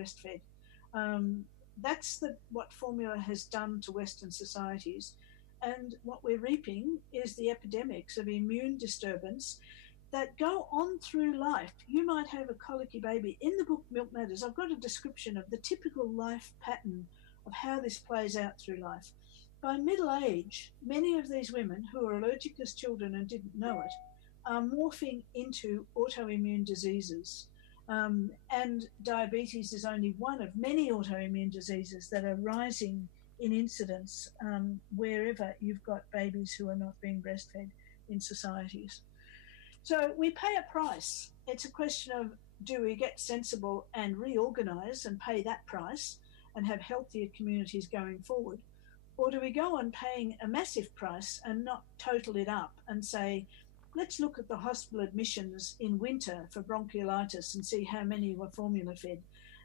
breastfed. That's what formula has done to Western societies. And what we're reaping is the epidemics of immune disturbance that go on through life. You might have a colicky baby. In the book Milk Matters, I've got a description of the typical life pattern of how this plays out through life. By middle age, many of these women who are allergic as children and didn't know it are morphing into autoimmune diseases. And diabetes is only one of many autoimmune diseases that are rising in incidence wherever you've got babies who are not being breastfed in societies. So we pay a price. It's a question of, do we get sensible and reorganise and pay that price and have healthier communities going forward? Or do we go on paying a massive price and not total it up and say, let's look at the hospital admissions in winter for bronchiolitis and see how many were formula fed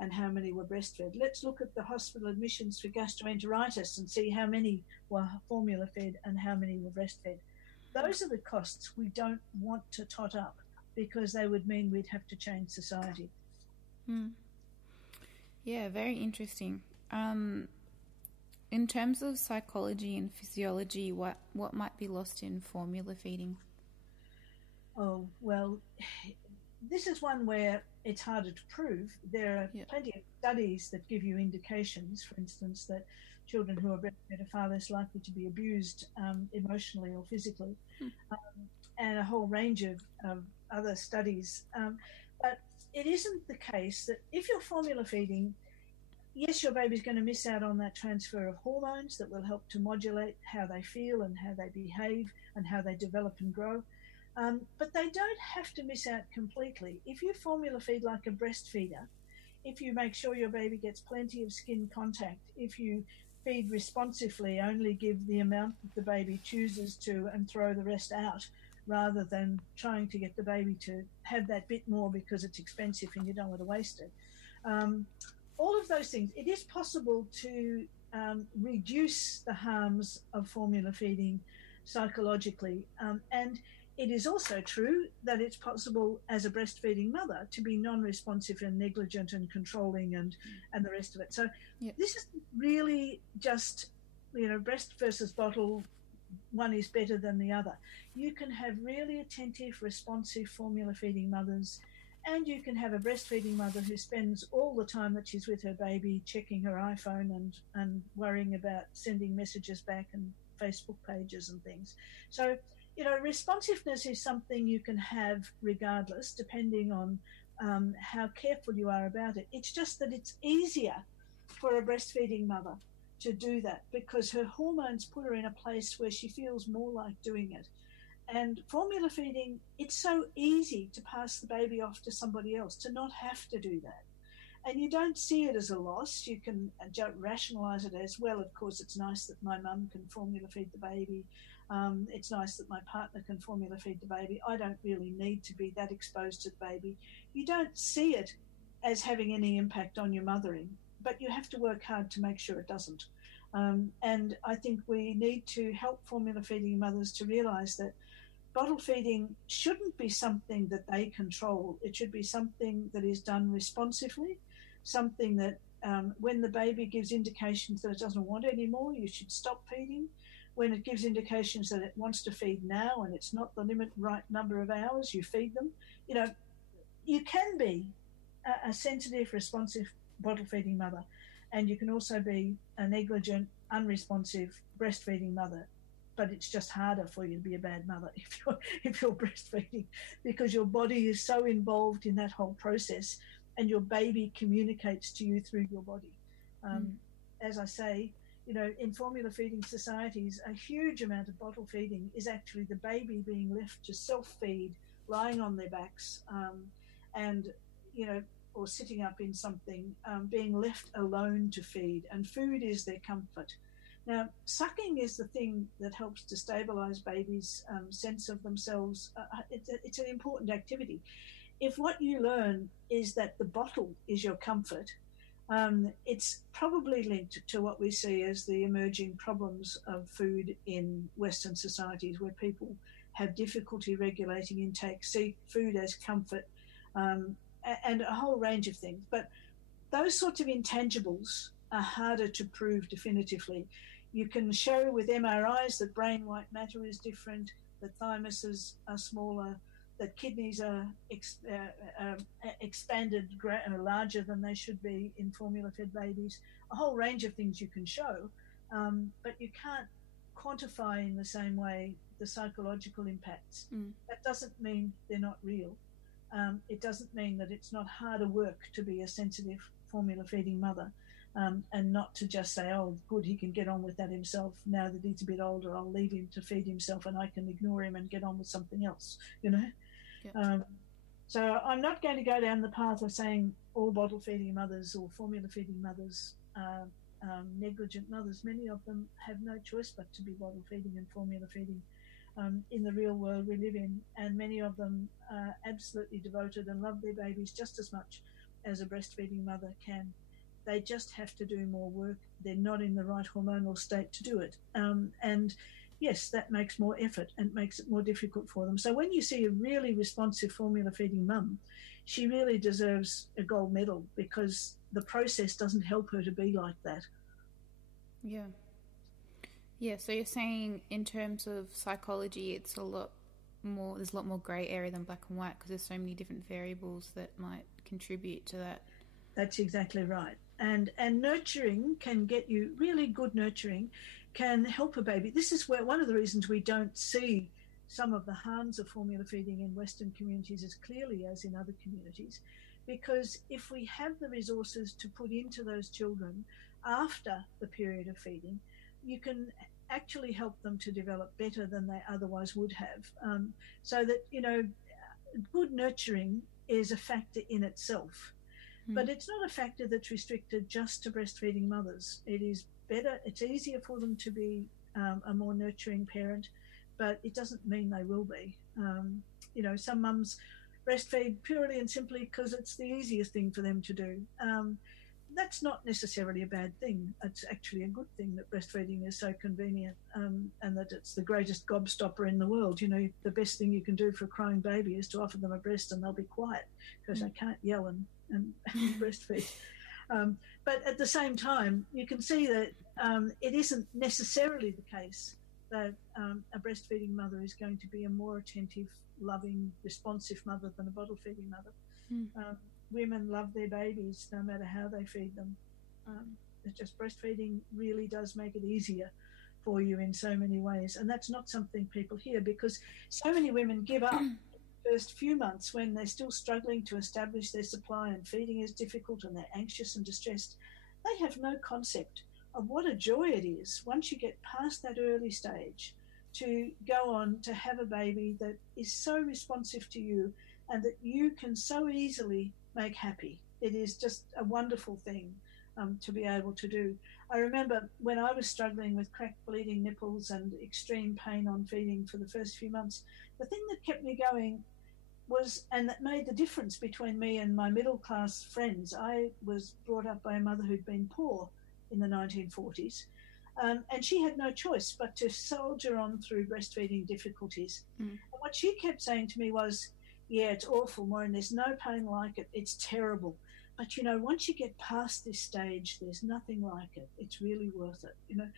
and how many were breastfed. Let's look at the hospital admissions for gastroenteritis and see how many were formula fed and how many were breastfed. Those are the costs we don't want to tot up because they would mean we'd have to change society. Yeah, very interesting. In terms of psychology and physiology, what might be lost in formula feeding? Oh, well, this is one where it's harder to prove. There are plenty of studies that give you indications, for instance, that children who are breastfed are far less likely to be abused emotionally or physically, and a whole range of other studies. But it isn't the case that if you're formula feeding, yes, your baby's going to miss out on that transfer of hormones that will help to modulate how they feel and how they behave and how they develop and grow. But they don't have to miss out completely. If you formula feed like a breastfeeder, if you make sure your baby gets plenty of skin contact, if you feed responsively, only give the amount that the baby chooses to and throw the rest out, rather than trying to get the baby to have that bit more because it's expensive and you don't want to waste it. All of those things, it is possible to reduce the harms of formula feeding psychologically. And it is also true that it's possible as a breastfeeding mother to be non-responsive and negligent and controlling and the rest of it. So this is really just, breast versus bottle, one is better than the other. You can have really attentive, responsive formula feeding mothers, and you can have a breastfeeding mother who spends all the time that she's with her baby checking her iPhone and worrying about sending messages back and Facebook pages and things. So, responsiveness is something you can have regardless, depending on how careful you are about it. It's just that it's easier for a breastfeeding mother to do that because her hormones put her in a place where she feels more like doing it. And formula feeding, it's so easy to pass the baby off to somebody else, to not have to do that. And you don't see it as a loss. You can rationalise it as, well, of course, it's nice that my mum can formula feed the baby. It's nice that my partner can formula feed the baby. I don't really need to be that exposed to the baby. You don't see it as having any impact on your mothering, but you have to work hard to make sure it doesn't. And I think we need to help formula feeding mothers to realise that bottle feeding shouldn't be something that they control. It should be something that is done responsively, something that when the baby gives indications that it doesn't want any more, you should stop feeding. When it gives indications that it wants to feed now and it's not the right number of hours, you feed them. You can be a sensitive, responsive bottle feeding mother, and you can also be a negligent, unresponsive breastfeeding mother. But it's just harder for you to be a bad mother if you're breastfeeding, because your body is so involved in that whole process, and your baby communicates to you through your body. As I say, in formula feeding societies, a huge amount of bottle feeding is actually the baby being left to self-feed, lying on their backs, or sitting up in something, being left alone to feed, and food is their comfort. Now, sucking is the thing that helps to stabilise babies' sense of themselves. It's an important activity. If what you learn is that the bottle is your comfort, it's probably linked to what we see as the emerging problems of food in Western societies, where people have difficulty regulating intake, see food as comfort, and a whole range of things. But those sorts of intangibles are harder to prove definitively. You can show with MRIs that brain white matter is different, that thymuses are smaller, that kidneys are expanded larger than they should be in formula-fed babies. A whole range of things you can show, but you can't quantify in the same way the psychological impacts. That doesn't mean they're not real. It doesn't mean that it's not harder work to be a sensitive formula-feeding mother, and not to just say, oh, good, he can get on with that himself. Now that he's a bit older, I'll leave him to feed himself and I can ignore him and get on with something else, you know. Yep. So I'm not going to go down the path of saying all bottle-feeding mothers or formula-feeding mothers are negligent mothers. Many of them have no choice but to be bottle-feeding and formula-feeding in the real world we live in, and many of them are absolutely devoted and love their babies just as much as a breastfeeding mother can. They just have to do more work. They're not in the right hormonal state to do it. And yes, that makes more effort and makes it more difficult for them. So when you see a really responsive formula-feeding mum, she really deserves a gold medal, because the process doesn't help her to be like that. Yeah. Yeah, so you're saying in terms of psychology, it's a lot more, there's a lot more grey area than black and white, because there's so many different variables that might contribute to that. That's exactly right. And nurturing can get you, really good nurturing can help a baby. This is where one of the reasons we don't see some of the harms of formula feeding in Western communities as clearly as in other communities, because if we have the resources to put into those children after the period of feeding, you can actually help them to develop better than they otherwise would have. So that, you know, good nurturing is a factor in itself. But it's not a factor that's restricted just to breastfeeding mothers. It is better, it's easier for them to be a more nurturing parent, but it doesn't mean they will be. You know, some mums breastfeed purely and simply because it's the easiest thing for them to do. That's not necessarily a bad thing. It's actually a good thing that breastfeeding is so convenient, and that it's the greatest gobstopper in the world. You know, the best thing you can do for a crying baby is to offer them a breast and they'll be quiet, because they can't yell and breastfeed. But at the same time, you can see that it isn't necessarily the case that a breastfeeding mother is going to be a more attentive, loving, responsive mother than a bottle-feeding mother. Women love their babies no matter how they feed them. It's just breastfeeding really does make it easier for you in so many ways. And that's not something people hear, because so many women give up the first few months when they're still struggling to establish their supply and feeding is difficult and they're anxious and distressed. They have no concept of what a joy it is once you get past that early stage to go on to have a baby that is so responsive to you and that you can so easily make happy. It is just a wonderful thing to be able to do. I remember when I was struggling with cracked bleeding nipples and extreme pain on feeding for the first few months, the thing that kept me going was, and that made the difference between me and my middle class friends. I was brought up by a mother who'd been poor in the 1940s, and she had no choice but to soldier on through breastfeeding difficulties. And what she kept saying to me was, yeah, it's awful, Maureen, there's no pain like it, it's terrible. But, you know, once you get past this stage, there's nothing like it. It's really worth it, you know.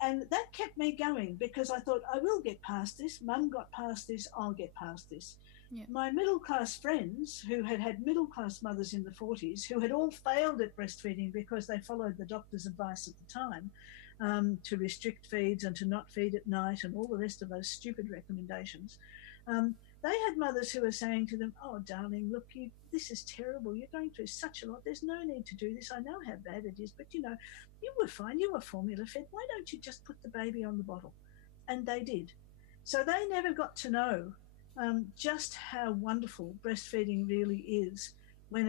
And that kept me going, because I thought, I will get past this. Mum got past this, I'll get past this. Yeah. My middle-class friends, who had had middle-class mothers in the 40s, who had all failed at breastfeeding because they followed the doctor's advice at the time to restrict feeds and to not feed at night and all the rest of those stupid recommendations, they had mothers who were saying to them, oh, darling, look, this is terrible. You're going through such a lot. There's no need to do this. I know how bad it is, but, you know, you were fine. You were formula fed. Why don't you just put the baby on the bottle? And they did. So they never got to know just how wonderful breastfeeding really is when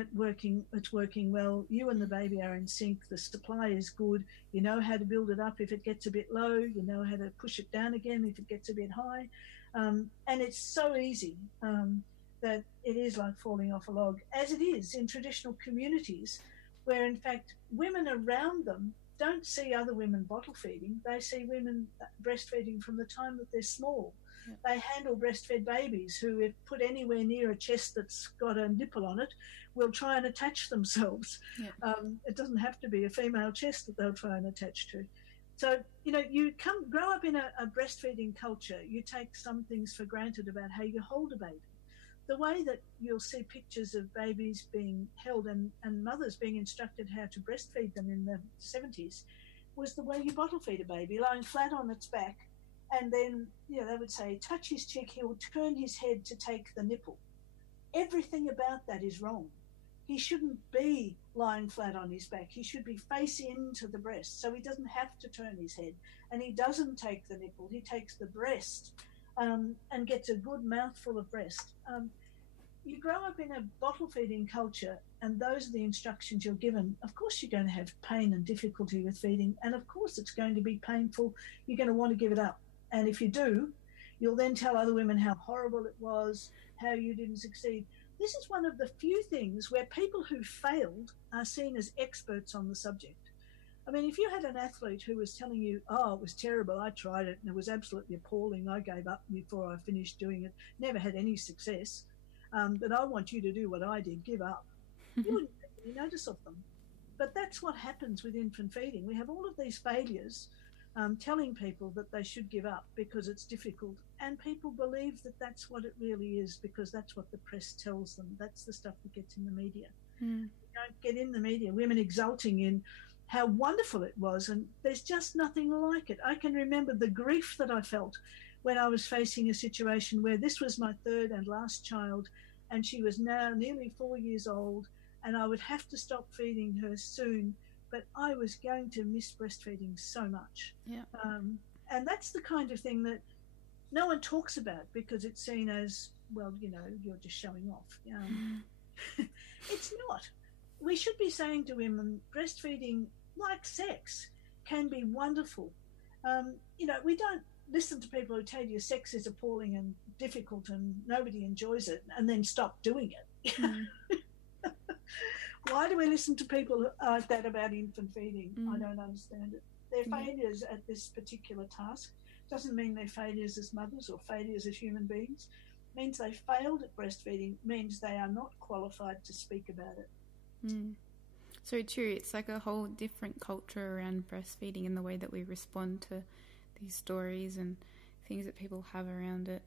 it's working well. You and the baby are in sync. The supply is good. You know how to build it up if it gets a bit low. You know how to push it down again if it gets a bit high. And it's so easy that it is like falling off a log, as it is in traditional communities where, in fact, women around them don't see other women bottle feeding. They see women breastfeeding from the time that they're small. Yeah. They handle breastfed babies who, if put anywhere near a chest that's got a nipple on it, will try and attach themselves. Yeah. It doesn't have to be a female chest that they'll try and attach to. So, you grow up in a breastfeeding culture. You take some things for granted about how you hold a baby. The way that you'll see pictures of babies being held and mothers being instructed how to breastfeed them in the 70s was the way you bottle feed a baby, lying flat on its back. And then, they would say, touch his cheek, he will turn his head to take the nipple. Everything about that is wrong. He shouldn't be lying flat on his back. He should be face into the breast, so he doesn't have to turn his head. And he doesn't take the nipple. He takes the breast and gets a good mouthful of breast. You grow up in a bottle feeding culture, and those are the instructions you're given. Of course, you're going to have pain and difficulty with feeding, and of course, it's going to be painful. You're going to want to give it up. And if you do, you'll then tell other women how horrible it was, how you didn't succeed. This is one of the few things where people who failed are seen as experts on the subject. I mean, if you had an athlete who was telling you, oh, it was terrible, I tried it, and it was absolutely appalling, I gave up before I finished doing it, never had any success, but I want you to do what I did, give up, you wouldn't take any notice of them. But that's what happens with infant feeding. We have all of these failures telling people that they should give up because it's difficult, and people believe that that's what it really is because that's what the press tells them. That's the stuff that gets in the media. You don't get in the media women exulting in how wonderful it was, and there's just nothing like it. I can remember the grief that I felt when I was facing a situation where this was my third and last child, and she was now nearly 4 years old, and I would have to stop feeding her soon, but I was going to miss breastfeeding so much. Yeah. And that's the kind of thing that no one talks about because it's seen as, well, you're just showing off. It's not. We should be saying to women, breastfeeding, like sex, can be wonderful. We don't listen to people who tell you sex is appalling and difficult and nobody enjoys it and then stop doing it. Why do we listen to people like that about infant feeding? I don't understand it. Their failures at this particular task doesn't mean they're failures as mothers or failures as human beings. It means they failed at breastfeeding, means they are not qualified to speak about it. So true. It's like a whole different culture around breastfeeding and the way that we respond to these stories and things that people have around it.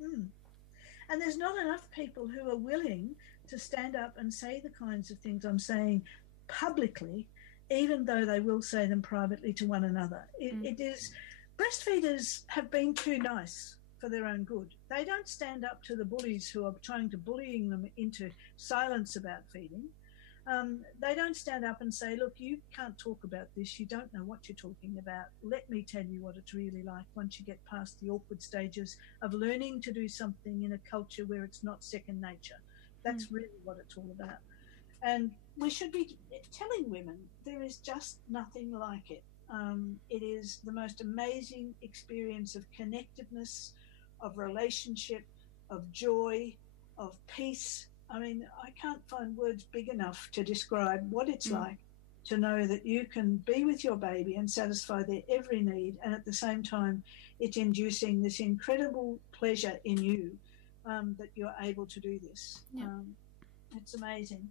And there's not enough people who are willing to stand up and say the kinds of things I'm saying publicly, even though they will say them privately to one another. It is, breastfeeders have been too nice for their own good. They don't stand up to the bullies who are trying to bullying them into silence about feeding. They don't stand up and say, look, you can't talk about this. You don't know what you're talking about. Let me tell you what it's really like once you get past the awkward stages of learning to do something in a culture where it's not second nature. That's really what it's all about. And we should be telling women there is just nothing like it. It is the most amazing experience of connectedness, of relationship, of joy, of peace. I mean, I can't find words big enough to describe what it's like to know that you can be with your baby and satisfy their every need, and at the same time it's inducing this incredible pleasure in you that you're able to do this. It's amazing.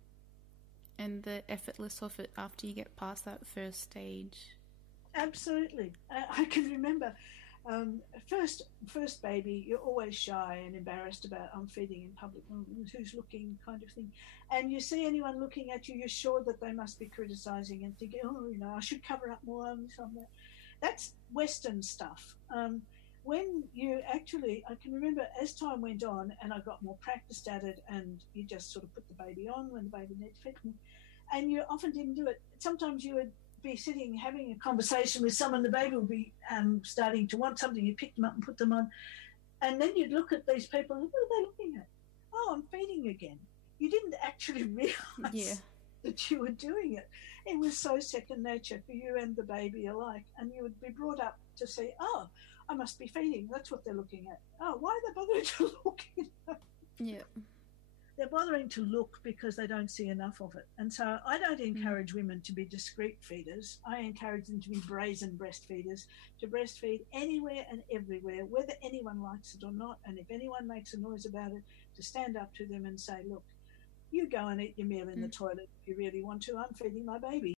And the effortless of it after you get past that first stage. Absolutely. I can remember first baby, you're always shy and embarrassed about feeding in public, who's looking, kind of thing. And you see anyone looking at you, you're sure that they must be criticising and thinking, I should cover up more on this, on that. That's Western stuff. When you actually, I can remember as time went on and I got more practiced at it, and you just sort of put the baby on when the baby needs feeding, and you often didn't do it. Sometimes you would be sitting having a conversation with someone, the baby would be starting to want something, you pick them up and put them on, and then you'd look at these people, what are they looking at? Oh, I'm feeding again. You didn't actually realise that you were doing it. It was so second nature for you and the baby alike, and you would be brought up to say, oh, I must be feeding, that's what they're looking at. Oh, why are they bothering to look at that? they're bothering to look because they don't see enough of it. And so I don't encourage women to be discreet feeders. I encourage them to be brazen breastfeeders, to breastfeed anywhere and everywhere, whether anyone likes it or not. And if anyone makes a noise about it, to stand up to them and say, look, you go and eat your meal in the toilet if you really want to. I'm feeding my baby.